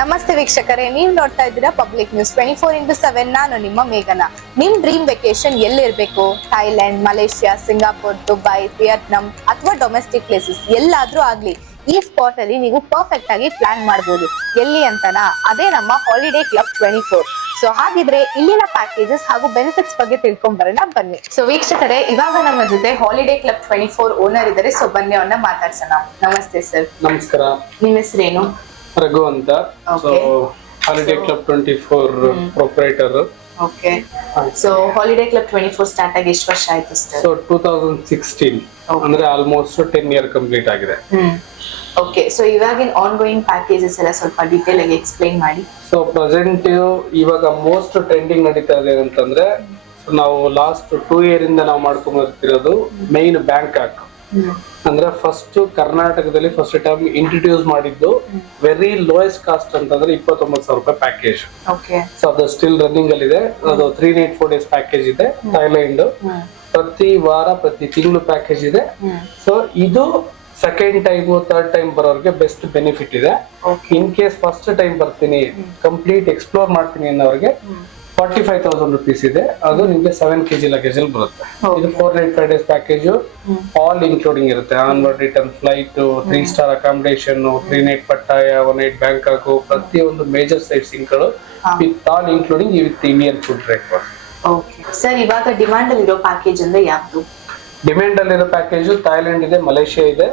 ನಮಸ್ತೆ ವೀಕ್ಷಕರೇ, ನೀವು ನೋಡ್ತಾ ಇದ್ದೀರಾ ಪಬ್ಲಿಕ್ ನ್ಯೂಸ್ 24x7. ನಾನು ನಿಮ್ಮ ಮೇಘನಾ. ನಿಮ್ dream vacation ಎಲ್ಲಿರ್ಬೇಕು? Thailand, Malaysia, Singapore, Dubai, ವಿಯತ್ನಾಂ ಅಥವಾ ಡೊಮೆಸ್ಟಿಕ್ ಪ್ಲೇಸಸ್ ಎಲ್ಲಾದ್ರೂ ಆಗ್ಲಿ, ಈ ಸ್ಪಾಟ್ ಅಲ್ಲಿ ನೀವು ಪರ್ಫೆಕ್ಟ್ ಆಗಿ ಪ್ಲಾನ್ ಮಾಡಬಹುದು. ಎಲ್ಲಿ ಅಂತನಾ? ಅದೇ ನಮ್ಮ ಹಾಲಿಡೇ ಕ್ಲಬ್ 24. ಸೊ ಹಾಗಿದ್ರೆ ಇಲ್ಲಿನ ಪ್ಯಾಕೇಜಸ್ ಹಾಗೂ ಬೆನಿಫಿಟ್ಸ್ ಬಗ್ಗೆ ತಿಳ್ಕೊಂಡ್ ಬರೋಣ ಬನ್ನಿ. ಸೊ ವೀಕ್ಷಕರೇ, ಇವಾಗ ನಮ್ಮ ಜೊತೆ ಹಾಲಿಡೇ ಕ್ಲಬ್ 24 ಓನರ್ ಇದ್ದಾರೆ. ಸೊ ಬನ್ನಿ ಅವ್ರನ್ನ ಮಾತಾಡ್ಸೋಣ. ನಮಸ್ತೆ ಸರ್. ನಮಸ್ಕಾರ. ನಿಮ್ಮ ಹೆಸರೇನು? ರಘು ಅಂತ. So holiday club 24 proprietor. Okay. So holiday club 24 start ಆಗಿ ಎಷ್ಟು ವರ್ಷ ಆಯ್ತು ಸರ್? ಸೊ 2016 ಅಂದ್ರೆ ಆಲ್ಮೋಸ್ಟ್ 10 ಇಯರ್ ಕಂಪ್ಲೀಟ್ ಆಗಿದೆ. ಓಕೆ. ಸೊ ಇವಾಗಿನ ಆನ್ ಗೋಯಿಂಗ್ ಪ್ಯಾಕೇಜಸ್ ಎಲ್ಲ ಸ್ವಲ್ಪ ಡೀಟೇಲ್ ಆಗಿ ಎಕ್ಸ್ಪ್ಲೈನ್ ಮಾಡಿ. ಸೊ ಪ್ರೆಸೆಂಟ್ ಇವಾಗ ಮೋಸ್ಟ್ ಟ್ರೆಂಡಿಂಗ್ ನಡೀತಾ ಇದೆ ಅಂತಂದ್ರೆ, ನಾವು ಲಾಸ್ಟ್ 2 ಇಯರ್ ಇಂದ ನಾವು ಮಾಡ್ಕೊಂಡ್ ಬರ್ತಿರೋದು ಮೇನ್ ಬ್ಯಾಂಕಾಕ್. ಅಂದ್ರೆ ಫಸ್ಟ್ ಕರ್ನಾಟಕದಲ್ಲಿ ಫಸ್ಟ್ ಟೈಮ್ ಇಂಟ್ರೊಡ್ಯೂಸ್ ಮಾಡಿದ್ದು ವೆರಿ ಲೋಯೆಸ್ಟ್ ಕಾಸ್ಟ್ ಅಂತಂದ್ರೆ 29,000 ರೂಪಾಯಿ ಪ್ಯಾಕೇಜ್. ಸೊ ಅದು ಸ್ಟಿಲ್ ರನ್ನಿಂಗ್ ಅಲ್ಲಿ ಇದೆ. ಅದು 3 night 4 days ಪ್ಯಾಕೇಜ್ ಇದೆ. ಥೈಲ್ಯಾಂಡ್ ಪ್ರತಿ ವಾರ ಪ್ರತಿ ತಿಂಗಳು ಪ್ಯಾಕೇಜ್ ಇದೆ. ಸೊ ಇದು ಸೆಕೆಂಡ್ ಟೈಮ್ ಥರ್ಡ್ ಟೈಮ್ ಬರೋರಿಗೆ ಬೆಸ್ಟ್ ಬೆನಿಫಿಟ್ ಇದೆ. ಇನ್ ಕೇಸ್ ಫಸ್ಟ್ ಟೈಮ್ ಬರ್ತೀನಿ ಕಂಪ್ಲೀಟ್ ಎಕ್ಸ್ಪ್ಲೋರ್ ಮಾಡ್ತೀನಿ ಅನ್ನೋರಿಗೆ 45,000 rupees ಇದೆ. ಅದು ನಿಮ್ಗೆ 7 kg ಲಗೇಜ್ ಅಲ್ಲಿ ಬರುತ್ತೆ. ಇದು 4 night 5 days package all including ಇರುತ್ತೆ. Onward return flight, 3 star accommodation, 3 night Pattaya, 1 night Bangkok, ಪ್ರತಿಯೊಂದು ಮೇಜರ್ ಸೈಟ್ ಸಿಂಕ್ಗಳು with all including with Indian food breakfast. Okay sir, ಇವಾಗ ಡಿಮಾಂಡ್ ಅಲ್ಲಿರೋ ಪ್ಯಾಕೇಜ್ ಅಂದ್ರೆ ಯಾವುದು? ಡಿಮ್ಯಾಂಡ್ ಅಲ್ಲಿರೋ ಪ್ಯಾಕೇಜ್ ಥೈಲ್ಯಾಂಡ್ ಇದೆ, ಮಲೇಷಿಯಾ ಇದೆ.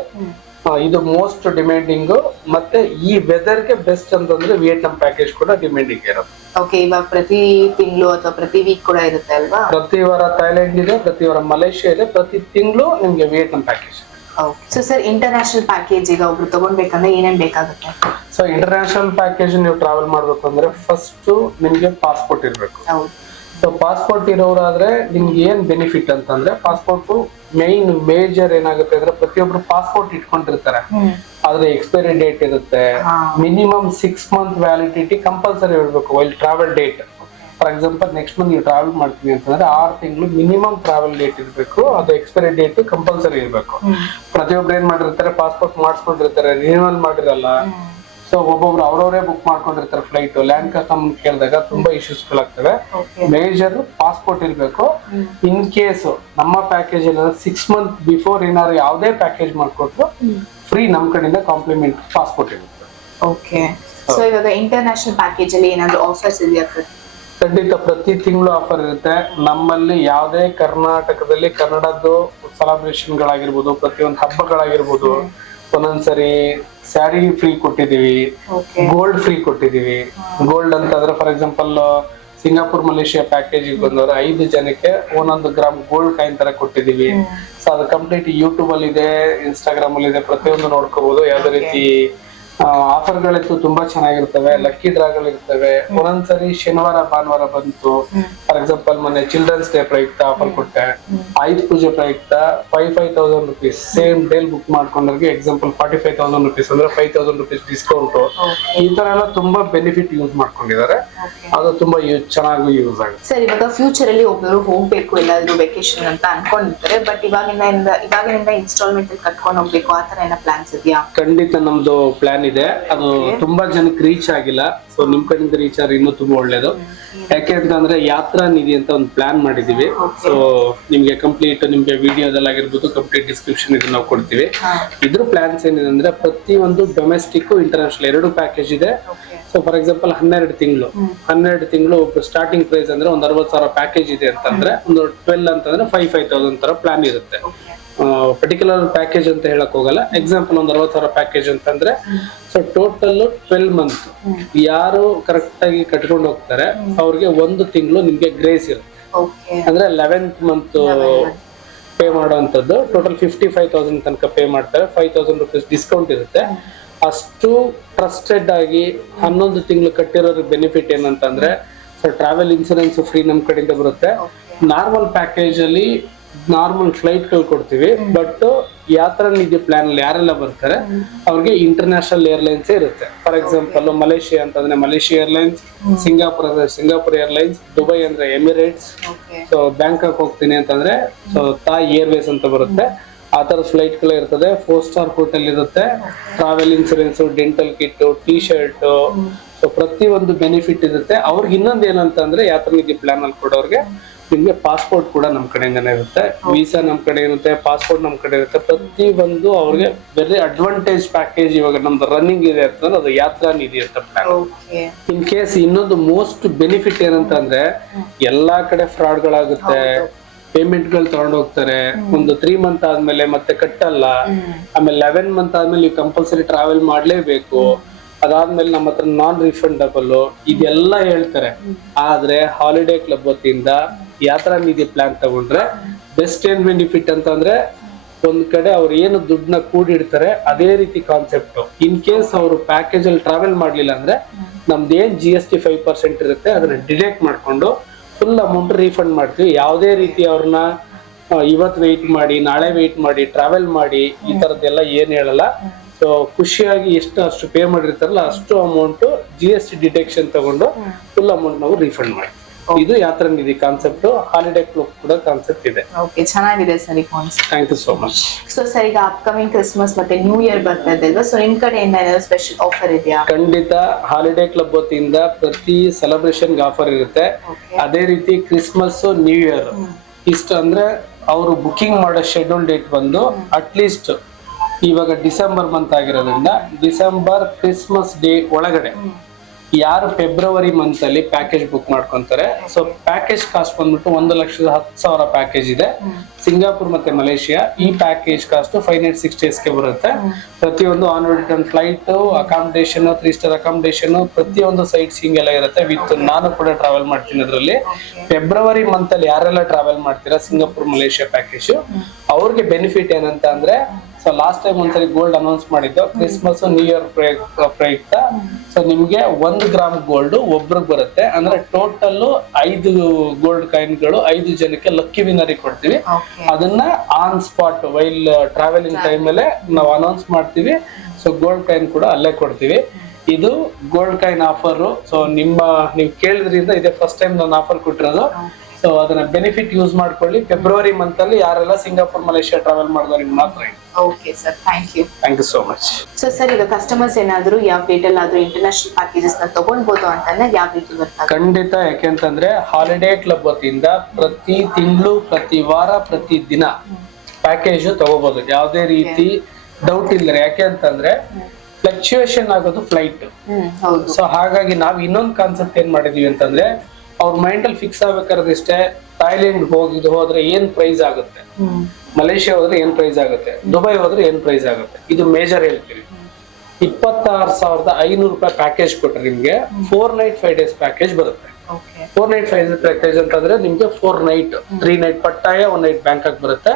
ಇದು ಮೋಸ್ಟ್ ಡಿಮ್ಯಾಂಡಿಂಗ್. ಮತ್ತೆ ಈ ವೆದರ್ ಗೆ ಬೆಸ್ಟ್ ಅಂತಂದ್ರೆ ವಿಯೆಟ್ನಾಂ ಪ್ಯಾಕೇಜ್ ಕೂಡ ಡಿಮ್ಯಾಂಡಿಂಗ್ ಇರುತ್ತೆ. ಓಕೆ. ಇವಾಗ ಪ್ರತಿ ತಿಂಗಳು ಅಥವಾ ಪ್ರತಿ ವೀಕ್ ಕೂಡ ಇರುತ್ತೆ ಅಲ್ವಾ? ಪ್ರತಿ ವಾರ ಥೈಲ್ಯಾಂಡ್ ಇದೆ, ಪ್ರತಿ ವಾರ ಮಲೇಷಿಯಾ ಇದೆ, ಪ್ರತಿ ತಿಂಗಳು ನಿಮ್ಗೆ Vietnam package. So sir, international package ಈಗ ಒಬ್ರು ತಗೊಂಡ್ಬೇಕಂದ್ರೆ ಏನೇನ್ ಬೇಕಾಗುತ್ತೆ? ಸೊ ಇಂಟರ್ನ್ಯಾಷನಲ್ ಪ್ಯಾಕೇಜ್ ನೀವು ಟ್ರಾವೆಲ್ ಮಾಡ್ಬೇಕು ಅಂದ್ರೆ ಫಸ್ಟ್ ನಿಮ್ಗೆ ಪಾಸ್ಪೋರ್ಟ್ ಇರ್ಬೇಕು. ಸೊ ಪಾಸ್ಪೋರ್ಟ್ ಇರೋರಾದ್ರೆ ನಿಮ್ಗೆ ಏನ್ ಬೆನಿಫಿಟ್ ಅಂತಂದ್ರೆ, ಪಾಸ್ಪೋರ್ಟ್ ಮೈನ್ ಮೇಜರ್ ಏನಾಗುತ್ತೆ ಅಂದ್ರೆ ಪ್ರತಿಯೊಬ್ರು ಪಾಸ್ಪೋರ್ಟ್ ಇಟ್ಕೊಂಡಿರ್ತಾರೆ, ಆದ್ರೆ ಎಕ್ಸ್ಪೈರಿ ಡೇಟ್ ಇರುತ್ತೆ. ಮಿನಿಮಮ್ 6 month ವ್ಯಾಲಿಡಿಟಿ ಕಂಪಲ್ಸರಿ ಇರಬೇಕು while travel date. For example next month ನೀವು ಟ್ರಾವೆಲ್ ಮಾಡ್ತೀನಿ ಅಂತಂದ್ರೆ 6 ತಿಂಗಳು ಮಿನಿಮಮ್ ಟ್ರಾವೆಲ್ ಡೇಟ್ ಇರಬೇಕು. ಅದು ಎಕ್ಸ್ಪೈರಿ ಡೇಟ್ ಕಂಪಲ್ಸರಿ ಇರಬೇಕು. ಪ್ರತಿಯೊಬ್ರು ಏನ್ ಮಾಡಿರ್ತಾರೆ, ಪಾಸ್ಪೋರ್ಟ್ ಮಾಡಿಸ್ಕೊಂಡಿರ್ತಾರೆ, ರಿನ್ಯೂವಲ್ ಮಾಡಿರಲ್ಲ. ಸೊ ಒಬ್ಬೊಬ್ರು ಅವ್ರವರೇ ಬುಕ್ ಮಾಡ್ಕೊಂಡಿರ್ತಾರೆ ಫ್ಲೈಟ್. ಲ್ಯಾಂಡ್ ಕಸ್ಟಮ್ ಕೇಳಿದಾಗ ತುಂಬಾ ಇಶ್ಯೂಸ್ ಗಳಾಗ್ತವೆ. ಮೇಜರ್ ಪಾಸ್ಪೋರ್ಟ್ ಇರ್ಬೇಕು. ಇನ್ ಕೇಸ್ ನಮ್ಮ ಪ್ಯಾಕೇಜ್ ಏನಾದ್ರು 6 month ಬಿಫೋರ್ ಏನಾದ್ರು ಯಾವುದೇ ಪ್ಯಾಕೇಜ್ ಮಾಡ್ಕೊಟ್ರು ಫ್ರೀ ನಮ್ ಕಡೆಯಿಂದ ಕಾಂಪ್ಲಿಮೆಂಟ್ ಪಾಸ್ಪೋರ್ಟ್ ಇರುತ್ತೆ. ಓಕೆ. ಸೊ ಇವಾಗ ಇಂಟರ್ನ್ಯಾಷನಲ್ ಪ್ಯಾಕೇಜ್ ಅಲ್ಲಿ ಏನಾದ್ರು ಆಫರ್ಸ್ ಇದೆಯಾ? ಖಂಡಿತ ಪ್ರತಿ ತಿಂಗಳು ಆಫರ್ ಇರುತ್ತೆ. ನಮ್ಮಲ್ಲಿ ಯಾವುದೇ ಕರ್ನಾಟಕದಲ್ಲಿ ಕನ್ನಡದ್ದು ಸೆಲೆಬ್ರೇಷನ್ ಗಳಾಗಿರ್ಬೋದು, ಪ್ರತಿಯೊಂದು ಹಬ್ಬಗಳಾಗಿರ್ಬೋದು, ಒಂದೊಂದ್ಸರಿ ಸ್ಯಾರಿ ಫ್ರೀ ಕೊಟ್ಟಿದೀವಿ, ಗೋಲ್ಡ್ ಫ್ರೀ ಕೊಟ್ಟಿದೀವಿ. ಗೋಲ್ಡ್ ಅಂತಂದ್ರೆ for example Singapore Malaysia package ಬಂದವರು 5 ಜನಕ್ಕೆ 1 ಗ್ರಾಮ್ ಗೋಲ್ಡ್ ಕಾಯಿನ್ ತರ ಕೊಟ್ಟಿದೀವಿ. ಸೊ ಅದು ಕಂಪ್ಲೀಟ್ ಯೂಟ್ಯೂಬ್ ಅಲ್ಲಿ ಇದೆ, ಇನ್ಸ್ಟಾಗ್ರಾಮ್ ಅಲ್ಲಿ ಇದೆ, ಪ್ರತಿಯೊಂದು ನೋಡ್ಕೋಬಹುದು. ಯಾವ್ದೇ ರೀತಿ ಆಫರ್ ಗಳಿತ್ತು ತುಂಬಾ ಚೆನ್ನಾಗಿರ್ತವೆ. ಲಕ್ಕಿ ಡ್ರಾಗಳು ಇರ್ತವೆ. ಒಂದೊಂದ್ಸರಿ ಶನಿವಾರ ಭಾನುವಾರ ಬಂತು. ಫಾರ್ ಎಕ್ಸಾಂಪಲ್ ಮೊನ್ನೆ ಚಿಲ್ಡ್ರನ್ಸ್ ಡೇ ಪ್ರಯುಕ್ತ ಆಫರ್ ಕೊಟ್ಟೆ. ಆಯುಧ ಪೂಜೆ ಪ್ರಯುಕ್ತ 5,000 rupees ಸೇಮ್ ಡೇಲ್ ಬುಕ್ ಮಾಡ್ಕೊಂಡ್ರಿಗೆ ಎಕ್ಸಾಂಪಲ್ 45,000 rupees ಅಂದ್ರೆ 5,000 rupees ಡಿಸ್ಕೌಂಟ್. ಈ ತರ ಎಲ್ಲ ತುಂಬಾ ಬೆನಿಫಿಟ್ ಯೂಸ್ ಮಾಡ್ಕೊಂಡಿದ್ದಾರೆ. ಅದು ತುಂಬಾ ಚೆನ್ನಾಗಿ ಯೂಸ್ ಆಗುತ್ತೆ. ಸರ್, ಇವಾಗ ಫ್ಯೂಚರ್ ಅಲ್ಲಿ ಒಬ್ಬರು ಹೋಗ್ಬೇಕು ಎಲ್ಲಾದ್ರೂ ವೆಕೇಶನ್ ಅಂತ ಅನ್ಕೊಂಡಿರ್ತಾರೆ, ಬಟ್ ಇವಾಗಿನಿಂದ ಇನ್ಸ್ಟಾಲ್ಮೆಂಟ್ ಅಲ್ಲಿ ಕಟ್ಕೊಂಡು ಹೋಗ್ಬೇಕು, ಆತರ ಏನೋ ಪ್ಲಾನ್ಸ್ ಇದೆಯಾ? ಖಂಡಿತ ನಮ್ದು ಪ್ಲಾನ್ ಇದೆ. ಅದು ತುಂಬಾ ಜನಕ್ಕೆ ರೀಚ್ ಆಗಿಲ್ಲ. ಸೊ ನಿಮ್ ಕಡೆಯಿಂದ ರೀಚ್ ಆದ್ರೆ ಇನ್ನೂ ತುಂಬಾ ಒಳ್ಳೇದು. ಯಾಕೆ ಅಂತಂದ್ರೆ ಯಾತ್ರಾ ನಿಧಿ ಅಂತ ಒಂದು ಪ್ಲಾನ್ ಮಾಡಿದೀವಿ. ಸೊ ನಿಮ್ಗೆ ಕಂಪ್ಲೀಟ್ ನಿಮ್ಗೆ ವಿಡಿಯೋದಲ್ಲಾಗಿರ್ಬೋದು ಕಂಪ್ಲೀಟ್ ಡಿಸ್ಕ್ರಿಪ್ಷನ್ ಇದು ನಾವು ಕೊಡ್ತೀವಿ. ಇದ್ರ ಪ್ಲಾನ್ಸ್ ಏನಿದೆ ಅಂದ್ರೆ ಪ್ರತಿ ಒಂದು ಡೊಮೆಸ್ಟಿಕ್ ಇಂಟರ್ನ್ಯಾಷನಲ್ 2 ಪ್ಯಾಕೇಜ್ ಇದೆ. ಸೊ ಫಾರ್ ಎಕ್ಸಾಂಪಲ್ 12 ತಿಂಗಳು ಸ್ಟಾರ್ಟಿಂಗ್ ಪ್ರೈಸ್ ಅಂದ್ರೆ ಒಂದು 60,000 ಪ್ಯಾಕೇಜ್ ಇದೆ ಅಂತಂದ್ರೆ ಒಂದು 12 ಅಂತಂದ್ರೆ 5,000 ತರ ಪ್ಲಾನ್ ಇರುತ್ತೆ. ಪರ್ಟಿಕ್ಯುಲರ್ ಪ್ಯಾಕೇಜ್ ಅಂತ ಹೇಳಕ್ ಹೋಗಲ್ಲ. ಎಕ್ಸಾಂಪಲ್ ಒಂದು 60,000 ಪ್ಯಾಕೇಜ್ ಅಂತಂದ್ರೆ ಸೊ ಟೋಟಲ್ 12 month ಯಾರು ಕರೆಕ್ಟ್ ಆಗಿ ಕಟ್ಕೊಂಡು ಹೋಗ್ತಾರೆ ಅವ್ರಿಗೆ 1 ತಿಂಗಳು ನಿಮ್ಗೆ ಗ್ರೇಸ್ ಇರುತ್ತೆ. ಅಂದ್ರೆ 11th month ಪೇ ಮಾಡುವಂತದ್ದು. ಟೋಟಲ್ 55,000 ತನಕ ಪೇ ಮಾಡ್ತಾರೆ. 5,000 rupees ಡಿಸ್ಕೌಂಟ್ ಇರುತ್ತೆ. ಅಷ್ಟು ಟ್ರಸ್ಟೆಡ್ ಆಗಿ 11 ತಿಂಗಳು ಕಟ್ಟಿರೋರಿಗೆ ಬೆನಿಫಿಟ್ ಏನಂತಂದ್ರೆ ಸೊ ಟ್ರಾವೆಲ್ ಇನ್ಸೂರೆನ್ಸ್ ಫ್ರೀ ನಮ್ ಕಡೆಯಿಂದ ಬರುತ್ತೆ. ನಾರ್ಮಲ್ ಪ್ಯಾಕೇಜ್ ಅಲ್ಲಿ ನಾರ್ಮಲ್ ಫ್ಲೈಟ್ ಗಳು ಕೊಡ್ತೀವಿ. ಬಟ್ ಯಾತ್ರಾ ನಿಧಿ ಪ್ಲಾನ್ ಅಲ್ಲಿ ಯಾರೆಲ್ಲ ಬರ್ತಾರೆ ಅವ್ರಿಗೆ ಇಂಟರ್ನ್ಯಾಷನಲ್ ಏರ್ಲೈನ್ಸ್ ಇರುತ್ತೆ. ಫಾರ್ ಎಕ್ಸಾಂಪಲ್ ಮಲೇಷಿಯಾ ಅಂತಂದ್ರೆ ಮಲೇಷಿಯಾ ಏರ್ಲೈನ್ಸ್, ಸಿಂಗಾಪುರ್ ಅಂದ್ರೆ ಸಿಂಗಾಪುರ್ ಏರ್ಲೈನ್ಸ್, ದುಬೈ ಅಂದ್ರೆ ಎಮಿರೇಟ್ಸ್, ಸೊ ಬ್ಯಾಂಕಾಕ್ ಹೋಗ್ತೀನಿ ಅಂತಂದ್ರೆ ಸೊ ಥಾಯ್ ಏರ್ವೇಸ್ ಅಂತ ಬರುತ್ತೆ. ಆ ತರ ಫ್ಲೈಟ್ ಗಳು ಇರ್ತದೆ. 4 star ಹೋಟೆಲ್ ಇರುತ್ತೆ. Travel insurance, dental kit, T shirt, so ಪ್ರತಿ ಒಂದು ಬೆನಿಫಿಟ್ ಇರುತ್ತೆ. ಅವ್ರಿಗೆ ಇನ್ನೊಂದು ಏನಂತಂದ್ರೆ ಯಾತ್ರಾ ನಿಧಿ ಪ್ಲಾನ್ ಅಲ್ಲಿ ಕೊಡೋರ್ಗೆ ನಿಮ್ಗೆ ಪಾಸ್ಪೋರ್ಟ್ ಕೂಡ ನಮ್ ಕಡೆಯಿಂದನೇ ಇರುತ್ತೆ, ವೀಸಾ ನಮ್ ಕಡೆ ಇರುತ್ತೆ, ಪಾಸ್ಪೋರ್ಟ್ ನಮ್ ಕಡೆ ಇರುತ್ತೆ. ಪ್ರತಿ ಒಂದು ಅವ್ರಿಗೆ ವೆರಿ ಅಡ್ವಾಂಟೇಜ್ ಪ್ಯಾಕೇಜ್ ಇವಾಗ ನಮ್ದು ರನ್ನಿಂಗ್ ಇದೆ ಅಂತಂದ್ರೆ ಅದು ಯಾತ್ರಾ ನಿಧಿ ಅಂತ ಪ್ಲಾನ್. ಇನ್ ಕೇಸ್ ಇನ್ನೊಂದು ಮೋಸ್ಟ್ ಬೆನಿಫಿಟ್ ಏನಂತ ಅಂದ್ರೆ ಎಲ್ಲಾ ಕಡೆ ಫ್ರಾಡ್ ಗಳಾಗುತ್ತೆ, ಪೇಮೆಂಟ್ ಗಳು ತಗೊಂಡು ಹೋಗ್ತಾರೆ. ಒಂದು 3 ಮಂತ್ ಆದ್ಮೇಲೆ ಮತ್ತೆ ಕಟ್ಟಲ್ಲ, ಆಮೇಲೆ 11 ಮಂತ್ ಆದ್ಮೇಲೆ ನೀವು ಕಂಪಲ್ಸರಿ ಟ್ರಾವೆಲ್ ಮಾಡ್ಲೇಬೇಕು, ಅದಾದ್ಮೇಲೆ ನಮ್ಮ ಹತ್ರ ನಾನ್ ರಿಫಂಡಬಲ್ ಇದೆಲ್ಲ ಹೇಳ್ತಾರೆ. ಆದ್ರೆ ಹಾಲಿಡೇ ಕ್ಲಬ್ ವತಿಯಿಂದ ಯಾತ್ರಾ ನಿಧಿ ಪ್ಲಾನ್ ತಗೊಂಡ್ರೆ ಬೆಸ್ಟ್ ಏನ್ ಬೆನಿಫಿಟ್ ಅಂತಂದ್ರೆ ಒಂದ್ ಕಡೆ ಅವ್ರು ಏನು ದುಡ್ಡನ್ನ ಕೂಡಿಡ್ತಾರೆ ಅದೇ ರೀತಿ ಕಾನ್ಸೆಪ್ಟ್. ಇನ್ ಕೇಸ್ ಅವರು ಪ್ಯಾಕೇಜ್ ಅಲ್ಲಿ ಟ್ರಾವೆಲ್ ಮಾಡ್ಲಿಲ್ಲ ಅಂದ್ರೆ ನಮ್ದು ಏನ್ GST 5% ಇರುತ್ತೆ ಅದನ್ನ ಡಿಡಕ್ಟ್ ಮಾಡ್ಕೊಂಡು ಫುಲ್ ಅಮೌಂಟ್ ರೀಫಂಡ್ ಮಾಡ್ತೀವಿ. ಯಾವುದೇ ರೀತಿ ಅವ್ರನ್ನ ಇವತ್ತು ವೆಯ್ಟ್ ಮಾಡಿ ನಾಳೆ ವೆಯ್ಟ್ ಮಾಡಿ ಟ್ರಾವೆಲ್ ಮಾಡಿ ಈ ತರದ್ದೆಲ್ಲ ಏನ್ ಹೇಳಲ್ಲ. ಸೊ ಖುಷಿಯಾಗಿ ಎಷ್ಟು ಅಷ್ಟು ಪೇ ಮಾಡಿರ್ತಾರಲ್ಲ ಅಷ್ಟು ಅಮೌಂಟ್ GST ಡಿಟೆಕ್ಷನ್ ತಗೊಂಡು ಫುಲ್ ಅಮೌಂಟ್ ನಾವು ರೀಫಂಡ್ ಮಾಡಿ. ಇದು Yatra Nidhi concept, holiday club ಕೂಡ ಕಾನ್ಸೆಪ್ಟ್ ಇದೆ. ಓಕೆ, ಚೆನ್ನಾಗಿದೆ ಸರ್ ಈ concept. Thank you so much. So sir ಈಗ ಅಪ್ಕಮಿಂಗ್ ಕ್ರಿಸ್ಮಸ್ ಮತ್ತೆ ನ್ಯೂ ಇಯರ್ ಬರ್ತಾ ಇದೆ ಅಲ್ವಾ, ಸೊ ನಿಮ್ ಕಡೆಯಿಂದ ಏನಾದ್ರು ಸ್ಪೆಷಲ್ ಆಫರ್ ಇದೆಯಾ? ಖಂಡಿತ ಹಾಲಿಡೇ ಕ್ಲಬ್ ವತಿಯಿಂದ ಪ್ರತಿ ಸೆಲೆಬ್ರೇಷನ್ ಆಫರ್ ಇರುತ್ತೆ. ಅದೇ ರೀತಿ ಕ್ರಿಸ್ಮಸ್ ನ್ಯೂ ಇಯರ್ ಇಷ್ಟ ಅಂದ್ರೆ ಅವರು ಬುಕಿಂಗ್ ಮಾಡೋ ಶೆಡ್ಯೂಲ್ ಡೇಟ್ ಬಂದು ಅಟ್ಲೀಸ್ಟ್ ಇವಾಗ ಡಿಸೆಂಬರ್ ಮಂತ್ ಆಗಿರೋದ್ರಿಂದ ಡಿಸೆಂಬರ್ ಕ್ರಿಸ್ಮಸ್ ಡೇ ಒಳಗಡೆ ಯಾರು ಫೆಬ್ರವರಿ ಮಂತ್ ಅಲ್ಲಿ ಪ್ಯಾಕೇಜ್ ಬುಕ್ ಮಾಡ್ಕೊಂತಾರೆ. ಸೊ ಪ್ಯಾಕೇಜ್ ಕಾಸ್ಟ್ ಬಂದ್ಬಿಟ್ಟು 1,10,000 ಪ್ಯಾಕೇಜ್ ಇದೆ. ಸಿಂಗಾಪುರ್ ಮತ್ತೆ ಮಲೇಷಿಯಾ ಈ ಪ್ಯಾಕೇಜ್ ಕಾಸ್ಟ್ 5 nights 6 days ಗೆ ಬರುತ್ತೆ. ಪ್ರತಿಯೊಂದು on return flight, accommodation, 3 star accommodation, ಪ್ರತಿಯೊಂದು ಸೈಟ್ ಸೀಯಿಂಗ್ ಎಲ್ಲ ಇರುತ್ತೆ. ವಿತ್ ನಾನು ಕೂಡ ಟ್ರಾವೆಲ್ ಮಾಡ್ತೀನಿ ಅದರಲ್ಲಿ. ಫೆಬ್ರವರಿ ಮಂತ್ ಅಲ್ಲಿ ಯಾರೆಲ್ಲ ಟ್ರಾವೆಲ್ ಮಾಡ್ತೀರಾ ಸಿಂಗಾಪುರ್ ಮಲೇಷಿಯಾ ಪ್ಯಾಕೇಜ್ ಅವ್ರಿಗೆ ಬೆನಿಫಿಟ್ ಏನಂತ ಅಂದ್ರೆ, ಸೊ ಲಾಸ್ಟ್ ಟೈಮ್ ಒಂದ್ಸರಿ ಗೋಲ್ಡ್ ಅನೌನ್ಸ್ ಮಾಡಿದ್ದು ಕ್ರಿಸ್ಮಸ್ ನ್ಯೂ ಇಯರ್ ಪ್ರಯುಕ್ತ. ಸೊ ನಿಮ್ಗೆ 1 ಗ್ರಾಮ್ ಗೋಲ್ಡ್ ಒಬ್ರಿಗೆ ಬರುತ್ತೆ. ಅಂದ್ರೆ ಟೋಟಲ್ 5 ಗೋಲ್ಡ್ ಕಾಯಿನ್ಗಳು 5 ಜನಕ್ಕೆ ಲಕ್ಕಿ ವಿನ್ನರ್ ಕೊಡ್ತೀವಿ. ಅದನ್ನ on spot while travelling time ಮೇಲೆ ನಾವು ಅನೌನ್ಸ್ ಮಾಡ್ತೀವಿ. ಸೊ ಗೋಲ್ಡ್ ಕಾಯಿನ್ ಕೂಡ ಅಲ್ಲೇ ಕೊಡ್ತೀವಿ. ಇದು ಗೋಲ್ಡ್ ಕಾಯಿನ್ ಆಫರ್. ಸೊ ನೀವು ಕೇಳಿದ್ರಿಂದ ಇದೇ ಫಸ್ಟ್ ಟೈಮ್ ನಾನು ಆಫರ್ ಕೊಟ್ಟಿರೋದು. ಸೊ ಅದನ್ನ ಬೆನಿಫಿಟ್ ಯೂಸ್ ಮಾಡ್ಕೊಳ್ಳಿ. ಫೆಬ್ರವರಿ ಮಂತ್ ಅಲ್ಲಿ ಯಾರೆಲ್ಲ ಸಿಂಗಾಪುರ್ ಮಲೇಷಿಯಾ ಟ್ರಾವೆಲ್ ಮಾಡಿದವ್ರಿಗೆ ಮಾತ್ರ. Okay sir, thank you so much. So sir ಈಗ ಕಸ್ಟಮರ್ಸ್ ಏನಾದ್ರು ಯಾವ ಡೇಟ್ ಅಲ್ಲಿ ಆದ್ರೂ ಇಂಟರ್ನ್ಯಾಷನಲ್ ಪ್ಯಾಕೇಜಸ್ ನ ತಗೊಳ್ಬಹುದು ಅಂತಂದ್ರೆ ಯಾವ ರೀತಿ ಬರ್ತಾರೆ? ಖಂಡಿತ. ಯಾಕೆಂತಂದ್ರೆ ಹಾಲಿಡೇ ಕ್ಲಬ್ ವತಿಯಿಂದ ಪ್ರತಿ ತಿಂಗಳು, ಪ್ರತಿ ವಾರ, ಪ್ರತಿ ದಿನ ಪ್ಯಾಕೇಜ್ ತಗೋಬಹುದು. ಯಾವುದೇ ರೀತಿ ಡೌಟ್ ಇಲ್ಲ. ಯಾಕೆ ಅಂತಂದ್ರೆ ಫ್ಲಕ್ಚುಯೇಷನ್ ಆಗೋದು ಫ್ಲೈಟ್. ಸೊ ಹಾಗಾಗಿ ನಾವು ಇನ್ನೊಂದು ಕಾನ್ಸೆಪ್ಟ್ ಏನ್ ಮಾಡಿದೀವಿ ಅಂತಂದ್ರೆ ಅವ್ರ ಮೈಂಡ್ ಅಲ್ಲಿ ಫಿಕ್ಸ್ ಆಗ್ಬೇಕಾದ್ರೆ ಥೈಲ್ಯಾಂಡ್ ಹೋದ್ರೆ ಏನ್ ಪ್ರೈಸ್ ಆಗುತ್ತೆ, ಮಲೇಷಿಯಾ ಹೋದ್ರೆ ಏನ್ ಪ್ರೈಸ್ ಆಗುತ್ತೆ, ದುಬೈ ಹೋದ್ರೆ ಏನ್ ಪ್ರೈಸ್ ಆಗುತ್ತೆ, ಇದು ಮೇಜರ್ ಹೇಳ್ತೀವಿ. 26,500 ಪ್ಯಾಕೇಜ್ ಕೊಟ್ರೆ ನಿಮ್ಗೆ 4 night 5 days ಪ್ಯಾಕೇಜ್ ಬರುತ್ತೆ. 4 night 5 days ಪ್ಯಾಕೇಜ್ ಅಂತಂದ್ರೆ ನಿಮ್ಗೆ 4 night 3 night Pattaya 1 night Bangkok ಬರುತ್ತೆ.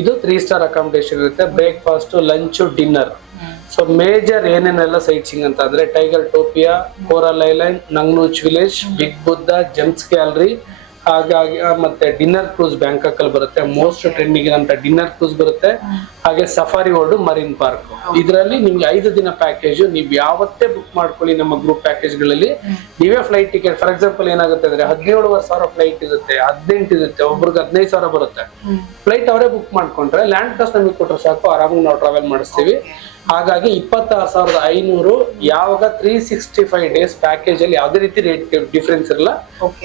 ಇದು 3 star ಅಕಾಮಿಡೇಷನ್ ಇರುತ್ತೆ, breakfast, lunch, dinner. So major ಏನೇನೆಲ್ಲ ಸೈಟ್ ಸೀಯಿಂಗ್ ಅಂತ ಅಂದ್ರೆ Tigertopia, coral island, Nong Nooch village, big Buddha, gems gallery, ಹಾಗಾಗಿ ಮತ್ತೆ ಡಿನ್ನರ್ ಕ್ರೂಸ್ ಬ್ಯಾಂಕಾಕ್ ಅಲ್ಲಿ ಬರುತ್ತೆ. ಮೋಸ್ಟ್ ಟ್ರೆಂಡಿಂಗ್ ಅಂತ ಡಿನ್ನರ್ ಕ್ರೂಸ್ ಬರುತ್ತೆ. ಹಾಗೆ ಸಫಾರಿ ವರ್ಲ್ಡ್, ಮರೀನ್ ಪಾರ್ಕ್. ಇದರಲ್ಲಿ ನಿಮ್ಗೆ 5 ದಿನ ಪ್ಯಾಕೇಜ್ ನೀವು ಯಾವತ್ತೇ ಬುಕ್ ಮಾಡ್ಕೊಳ್ಳಿ. ನಮ್ಮ ಗ್ರೂಪ್ ಪ್ಯಾಕೇಜ್ ಗಳಲ್ಲಿ ನೀವೇ ಫ್ಲೈಟ್ ಟಿಕೆಟ್ ಫಾರ್ ಎಕ್ಸಾಂಪಲ್ ಏನಾಗುತ್ತೆ ಅಂದ್ರೆ 17,500 ಫ್ಲೈಟ್ ಇರುತ್ತೆ, 18 ಇರುತ್ತೆ, ಒಬ್ರಿಗೆ 15,000 ಬರುತ್ತೆ. ಫ್ಲೈಟ್ ಅವರೇ ಬುಕ್ ಮಾಡ್ಕೊಂಡ್ರೆ ಲ್ಯಾಂಡ್ ಕಾಸ್ಟ್ ನಮಗೆ ಕೊಟ್ಟರೆ ಸಾಕು, ಆರಾಮಾಗಿ ನಾವು ಟ್ರಾವೆಲ್ ಮಾಡಿಸ್ತೀವಿ. ಹಾಗಾಗಿ 26,500 ಯಾವಾಗ 365 days ಪ್ಯಾಕೇಜ್ ಅಲ್ಲಿ ಯಾವುದೇ ರೀತಿ ರೇಟ್ ಡಿಫರೆನ್ಸ್ ಇರಲ್ಲ.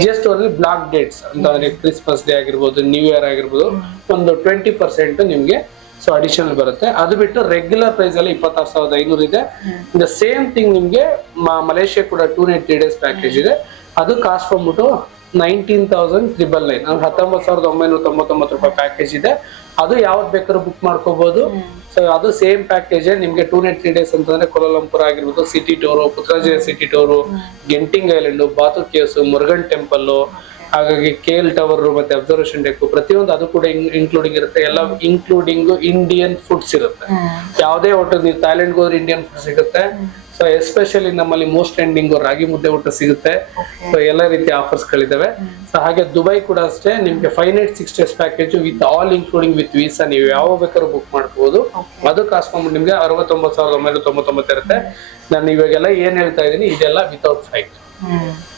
ಜಸ್ಟ್ ಓನ್ಲಿ ಬ್ಲಾಕ್ ಡೇಟ್ಸ್ ಅಂತಂದ್ರೆ ಕ್ರಿಸ್ಮಸ್ ಡೇ ಆಗಿರ್ಬೋದು, ನ್ಯೂ ಇಯರ್ ಆಗಿರ್ಬೋದು, ಒಂದು 20% ನಿಮ್ಗೆ ಸೊ ಅಡಿಷನಲ್ ಬರುತ್ತೆ. ಅದು ಬಿಟ್ಟು ರೆಗ್ಯುಲರ್ ಪ್ರೈಸ್ ಅಲ್ಲಿ 26,500 ಇದೆ. ದ ಸೇಮ್ ಥಿಂಗ್ ನಿಮ್ಗೆ ಮಲೇಷಿಯಾ ಕೂಡ 2 night 3 days ಪ್ಯಾಕೇಜ್ ಇದೆ. ಅದು ಕಾಸ್ಟ್ ಬಂದ್ಬಿಟ್ಟು 19,999 ಅಂದ್ರೆ 19,999 ಪ್ಯಾಕೇಜ್ ಇದೆ. ಅದು ಯಾವ್ದು ಬೇಕಾದ್ರೂ ಬುಕ್ ಮಾಡ್ಕೋಬಹುದು. ಸೊ ಅದು ಸೇಮ್ ಪ್ಯಾಕೇಜ್ ನಿಮ್ಗೆ 2 night 3 days ಅಂತಂದ್ರೆ ಕೋಲಾಲಂಪುರ್ ಆಗಿರ್ಬೋದು, city tour, Putrajaya city tour, Genting island, Batu caves, Murugan temple, ಹಾಗಾಗಿ ಕೇಲ್ ಟವರ್ ಮತ್ತೆ ಅಬ್ಸರ್ವೇಷನ್ ಡೆಕ್ ಪ್ರತಿಯೊಂದು ಅದು ಕೂಡ ಇನ್ಕ್ಲೂಡಿಂಗ್ ಇರುತ್ತೆ. ಎಲ್ಲ ಇನ್ಕ್ಲೂಡಿಂಗ್ ಇಂಡಿಯನ್ ಫುಡ್ಸ್ ಇರುತ್ತೆ. ಯಾವುದೇ ಹೋಟೆಲ್ ನೀವು ಥೈಲ್ಯಾಂಡ್ ಹೋದ್ರೆ ಇಂಡಿಯನ್ ಫುಡ್ ಸಿಗುತ್ತೆ. ಸೊ ಎಸ್ಪೆಷಲಿ ನಮ್ಮಲ್ಲಿ ಮೋಸ್ಟ್ ಟ್ರೆಂಡಿಂಗ್ ರಾಗಿ ಮುದ್ದೆ ಊಟ ಸಿಗುತ್ತೆ. ಸೊ ಎಲ್ಲ ರೀತಿಯ ಆಫರ್ಸ್ ಗಳಿದಾವೆ. ಸೊ ಹಾಗೆ ದುಬೈ ಕೂಡ ಅಷ್ಟೇ ನಿಮ್ಗೆ 5 night 6 days package with all including with visa ನೀವು ಯಾವ ಬೇಕಾದ್ರೂ ಬುಕ್ ಮಾಡ್ಕೋಬಹುದು. ಅದು ಕಾಸ್ಟ್ ಬಂದ್ಬಿಟ್ಟು ನಿಮ್ಗೆ 69,999 ಇರುತ್ತೆ. ನಾನು ಇವಾಗೆಲ್ಲ ಏನ್ ಹೇಳ್ತಾ ಇದೀನಿ ಇದೆಲ್ಲ ವಿತೌಟ್ ಫ್ಲೈಟ್.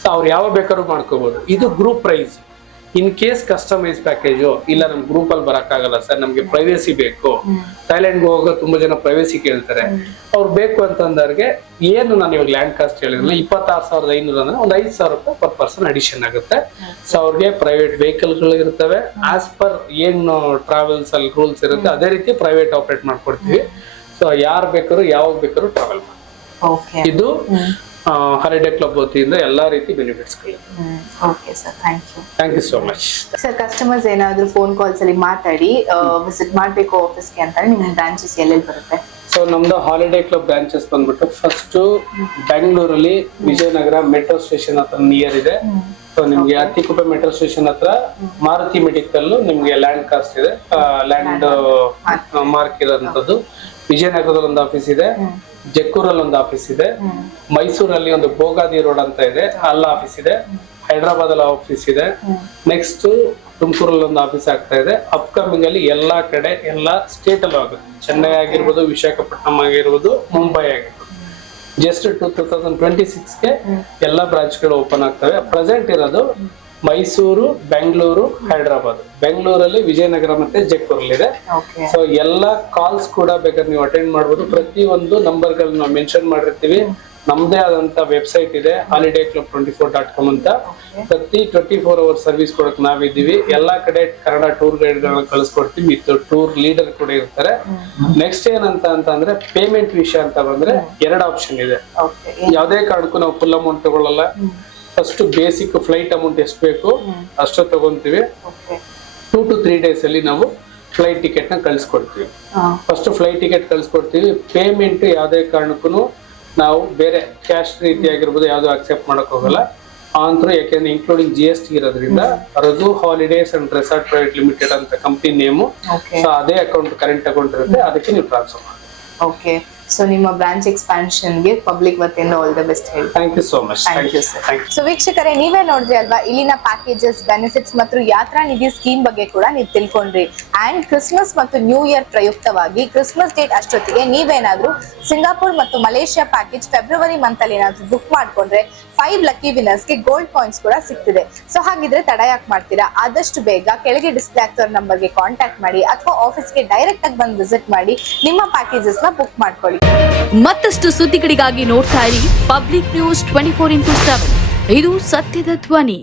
ಸೊ ಅವ್ರು ಯಾವ ಬೇಕಾದ್ರೂ ಮಾಡ್ಕೋಬಹುದು. ಇದು group price. In case customize package ಇಲ್ಲ ನಮ್ ಗ್ರೂಪ್ ಅಲ್ಲಿ ಬರಕ್ಕಾಗಲ್ಲ ಸರ್, ನಮ್ಗೆ ಪ್ರೈವೇಸಿ ಬೇಕು, ಥೈಲ್ಯಾಂಡ್ಗೆ ಹೋಗೋ ತುಂಬಾ ಜನ ಪ್ರೈವೇಸಿ ಕೇಳ್ತಾರೆ, ಅವ್ರು ಬೇಕು ಅಂತಂದವ್ರಿಗೆ ಏನು ನಾನು ಇವಾಗ ಲ್ಯಾಂಡ್ ಕಾಸ್ಟ್ ಹೇಳಿದ್ರಲ್ಲ 26,500 ಅಂದ್ರೆ ಒಂದು 5,000 ರೂಪಾಯಿ ಪರ್ ಪರ್ಸನ್ ಅಡಿಷನ್ ಆಗುತ್ತೆ. ಸೊ ಅವ್ರಿಗೆ ಪ್ರೈವೇಟ್ ವೆಹಿಕಲ್ ಗಳು ಇರ್ತವೆ, ಆಸ್ ಪರ್ ಏನು ಟ್ರಾವೆಲ್ಸ್ ಅಲ್ಲಿ ರೂಲ್ಸ್ ಇರುತ್ತೆ ಅದೇ ರೀತಿ ಪ್ರೈವೇಟ್ ಆಪರೇಟ್ ಮಾಡ್ಕೊಡ್ತೀವಿ. ಸೊ ಯಾರು ಬೇಕಾದ್ರು ಯಾವಾಗ ಬೇಕಾದ್ರು ಟ್ರಾವೆಲ್ ಮಾಡಿ. ಓಕೆ, ಇದು ಹಾಲಿಡೇ ಕ್ಲಬ್ ವತಿಯಿಂದ ಎಲ್ಲಾ ರೀತಿ ಬೆನಿಫಿಟ್ಸ್ ಗಳಿವೆ. Okay sir, thank you so much. Sir, customers ಏನಾದ್ರು ಫೋನ್ ಕಾಲ್ಸ್ ಅಲ್ಲಿ ಮಾತಾಡಿ ವಿಸಿಟ್ ಮಾಡ್ಬೇಕು ಆಫೀಸ್ಗೆ ಅಂತ ನಿಮ್ಮ ಬ್ರಾಂಚಸ್ ಎಲ್ಲೆಲ್ಲಿ ಬರುತ್ತೆ? ಸೊ ನಮ್ದು ಹಾಲಿಡೇ ಕ್ಲಬ್ ಬ್ರಾಂಚಸ್ ಬಂದ್ಬಿಟ್ಟು ಫಸ್ಟ್ ಬೆಂಗಳೂರಲ್ಲಿ ವಿಜಯನಗರ ಮೆಟ್ರೋ ಸ್ಟೇಷನ್ ಹತ್ರ ನಿಯರ್ ಇದೆ. ಸೊ ನಿಮ್ಗೆ ಅತ್ತಿಕುಪ್ಪೆ ಮೆಟ್ರೋ ಸ್ಟೇಷನ್ ಹತ್ರ ಮಾರುತಿ ಮೆಡಿಕಲ್ ನಿಮ್ಗೆ ಲ್ಯಾಂಡ್ ಕಾಸ್ಟ್ ಇದೆ, ಲ್ಯಾಂಡ್ ಮಾರ್ಕ್ ಇರೋಂಥದ್ದು. ವಿಜಯನಗರದಲ್ಲಿ ಒಂದು ಆಫೀಸ್ ಇದೆ, ಜಕ್ಕೂರಲ್ಲಿ ಒಂದು ಆಫೀಸ್ ಇದೆ, ಮೈಸೂರಲ್ಲಿ ಒಂದು ಬೋಗಾದಿ ರೋಡ್ ಅಂತ ಇದೆ ಅಲ್ಲ ಆಫೀಸ್ ಇದೆ, ಹೈದರಾಬಾದ್ ಅಲ್ಲಿ ಆಫೀಸ್ ಇದೆ, ನೆಕ್ಸ್ಟ್ ತುಮಕೂರಲ್ಲಿ ಒಂದು ಆಫೀಸ್ ಆಗ್ತಾ ಇದೆ. ಅಪ್ಕಮಿಂಗ್ ಅಲ್ಲಿ ಎಲ್ಲಾ ಕಡೆ ಎಲ್ಲಾ ಸ್ಟೇಟ್ ಅಲ್ಲೂ ಆಗುತ್ತೆ, ಚೆನ್ನೈ ಆಗಿರ್ಬೋದು, ವಿಶಾಖಪಟ್ಟಣಂ ಆಗಿರ್ಬೋದು, ಮುಂಬೈ ಆಗಿರ್ಬೋದು. ಜಸ್ಟ್ 2026ಗೆ ಎಲ್ಲಾ ಬ್ರಾಂಚ್ ಗಳು ಓಪನ್ ಆಗ್ತವೆ. ಪ್ರೆಸೆಂಟ್ ಇರೋದು ಮೈಸೂರು, ಬೆಂಗಳೂರು, ಹೈದರಾಬಾದ್. ಬೆಂಗಳೂರಲ್ಲಿ ವಿಜಯನಗರ ಮತ್ತೆ ಜಕ್ಕೂರಲ್ಲಿ ಇದೆ. ಸೊ ಎಲ್ಲಾ ಕಾಲ್ಸ್ ಕೂಡ ಬೇಕಾದ್ರೆ ನೀವು ಅಟೆಂಡ್ ಮಾಡ್ಬೋದು. ಪ್ರತಿಯೊಂದು ನಂಬರ್ ಗಳನ್ನ ನಾವು ಮೆನ್ಷನ್ ಮಾಡಿರ್ತೀವಿ. ನಮ್ದೇ ಆದಂತ ವೆಬ್ಸೈಟ್ ಇದೆ holidayclub24.com ಅಂತ. ಪ್ರತಿ 24 ಅವರ್ಸ್ ಸರ್ವಿಸ್ ಕೊಡಕ್ ನಾವಿದ್ದೀವಿ. ಎಲ್ಲಾ ಕಡೆ ಕನ್ನಡ ಟೂರ್ ಗೈಡ್ ಗಳನ್ನ ಕಳಿಸ್ಕೊಡ್ತೀವಿ, ವಿತ್ ಟೂರ್ ಲೀಡರ್ ಕೂಡ ಇರ್ತಾರೆ. ನೆಕ್ಸ್ಟ್ ಏನಂತ ಅಂದ್ರೆ ಪೇಮೆಂಟ್ ವಿಷಯ ಅಂತ ಬಂದ್ರೆ 2 ಆಪ್ಷನ್ ಇದೆ. ಯಾವ್ದೇ ಕಾರಣಕ್ಕೂ ನಾವು ಫುಲ್ ಅಮೌಂಟ್ ತಗೊಳ್ಳಲ್ಲ. ಫಸ್ಟ್ ಬೇಸಿಕ್ ಫ್ಲೈಟ್ ಅಮೌಂಟ್ ಎಷ್ಟು ಬೇಕು ಅಷ್ಟು ತಗೊಂತೀವಿ. 2 to 3 days ಅಲ್ಲಿ ನಾವು ಫ್ಲೈಟ್ ಟಿಕೆಟ್ ನ ಕಳ್ಸಿಕೊಡ್ತೀವಿ. ಫಸ್ಟ್ ಫ್ಲೈಟ್ ಟಿಕೆಟ್ ಕಳ್ಸಿಕೊಡ್ತೀವಿ. ಪೇಮೆಂಟ್ ಯಾವ್ದೇ ಕಾರಣಕ್ಕೂ ನಾವು ಬೇರೆ ಕ್ಯಾಶ್ ರೀತಿ ಆಗಿರ್ಬೋದು ಯಾವ್ದು ಅಕ್ಸೆಪ್ಟ್ ಮಾಡಕ್ ಹೋಗಲ್ಲ. ಅಂತೂ ಯಾಕೆಂದ್ರೆ ಇನ್ಕ್ಲೂಡಿಂಗ್ GST ಇರೋದ್ರಿಂದ Raghu holidays and resort private limited ಅಂತ ಕಂಪನಿ ನೇಮು. ಸೊ ಅದೇ ಅಕೌಂಟ್ ಕರೆಂಟ್ ಅಕೌಂಟ್ ಇರುತ್ತೆ, ಅದಕ್ಕೆ ನೀವು ಟ್ರಾನ್ಸ್ಫರ್ ಮಾಡಿ. ಓಕೆ, ಸೊ ನಿಮ್ಮ ಬ್ರಾಂಚ್ ಎಕ್ಸ್ಪಾನ್ಷನ್ ಗೆ ಪಬ್ಲಿಕ್ ವತಿಯಿಂದ ಆಲ್ ದ ಬೆಸ್ಟ್ ಹೇಳಿ. Thank you so much. Thank you sir. So ವೀಕ್ಷಕರೇ, ನೀವೇ ನೋಡಿದ್ರಿ ಅಲ್ವಾ, ಇಲ್ಲಿನ ಪ್ಯಾಕೇಜಸ್, ಬೆನಿಫಿಟ್ಸ್ ಮತ್ತು ಯಾತ್ರಾ ನಿಧಿ ಸ್ಕೀಮ್ ಬಗ್ಗೆ ಕೂಡ ನೀವು ತಿಳ್ಕೊಂಡ್ರಿ. ಅಂಡ್ ಕ್ರಿಸ್ಮಸ್ ಮತ್ತು ನ್ಯೂ ಇಯರ್ ಪ್ರಯುಕ್ತವಾಗಿ ಕ್ರಿಸ್ಮಸ್ ಡೇಟ್ ಅಷ್ಟೊತ್ತಿಗೆ ನೀವೇನಾದ್ರೂ ಸಿಂಗಾಪುರ್ ಮತ್ತು ಮಲೇಷ್ಯಾ ಪ್ಯಾಕೇಜ್ ಫೆಬ್ರವರಿ ಮಂತ್ ಅಲ್ಲಿ ಏನಾದ್ರೂ ಬುಕ್ ಮಾಡ್ಕೊಂಡ್ರೆ 5 ಲಕ್ಕಿ ವಿನರ್ಸ್ ಗೆ ಗೋಲ್ಡ್ ಕಾಯಿನ್ಸ್ ಕೂಡ ಸಿಗ್ತಿದೆ. ಸೊ ಹಾಗಿದ್ರೆ ತಡ ಯಾಕೆ ಮಾಡ್ತೀರಾ? ಆದಷ್ಟು ಬೇಗ ಕೆಳಗೆ ಡಿಸ್ಪ್ಲೇ ಆಗ್ತಿರೋ ನಂಬರ್ಗೆ ಕಾಂಟ್ಯಾಕ್ಟ್ ಮಾಡಿ ಅಥವಾ ಆಫೀಸ್ಗೆ ಡೈರೆಕ್ಟ್ ಆಗಿ ಬಂದು ವಿಸಿಟ್ ಮಾಡಿ ನಿಮ್ಮ ಪ್ಯಾಕೇಜಸ್ ನ ಬುಕ್ ಮಾಡ್ಕೊಳ್ಳಿ. ಮತ್ತಷ್ಟು ಸುದ್ದಿಗಳಿಗಾಗಿ ನೋಡ್ತಾ ಇರಿ ಪಬ್ಲಿಕ್ ನ್ಯೂಸ್ 24x7. ಇದು ಸತ್ಯದ ಧ್ವನಿ.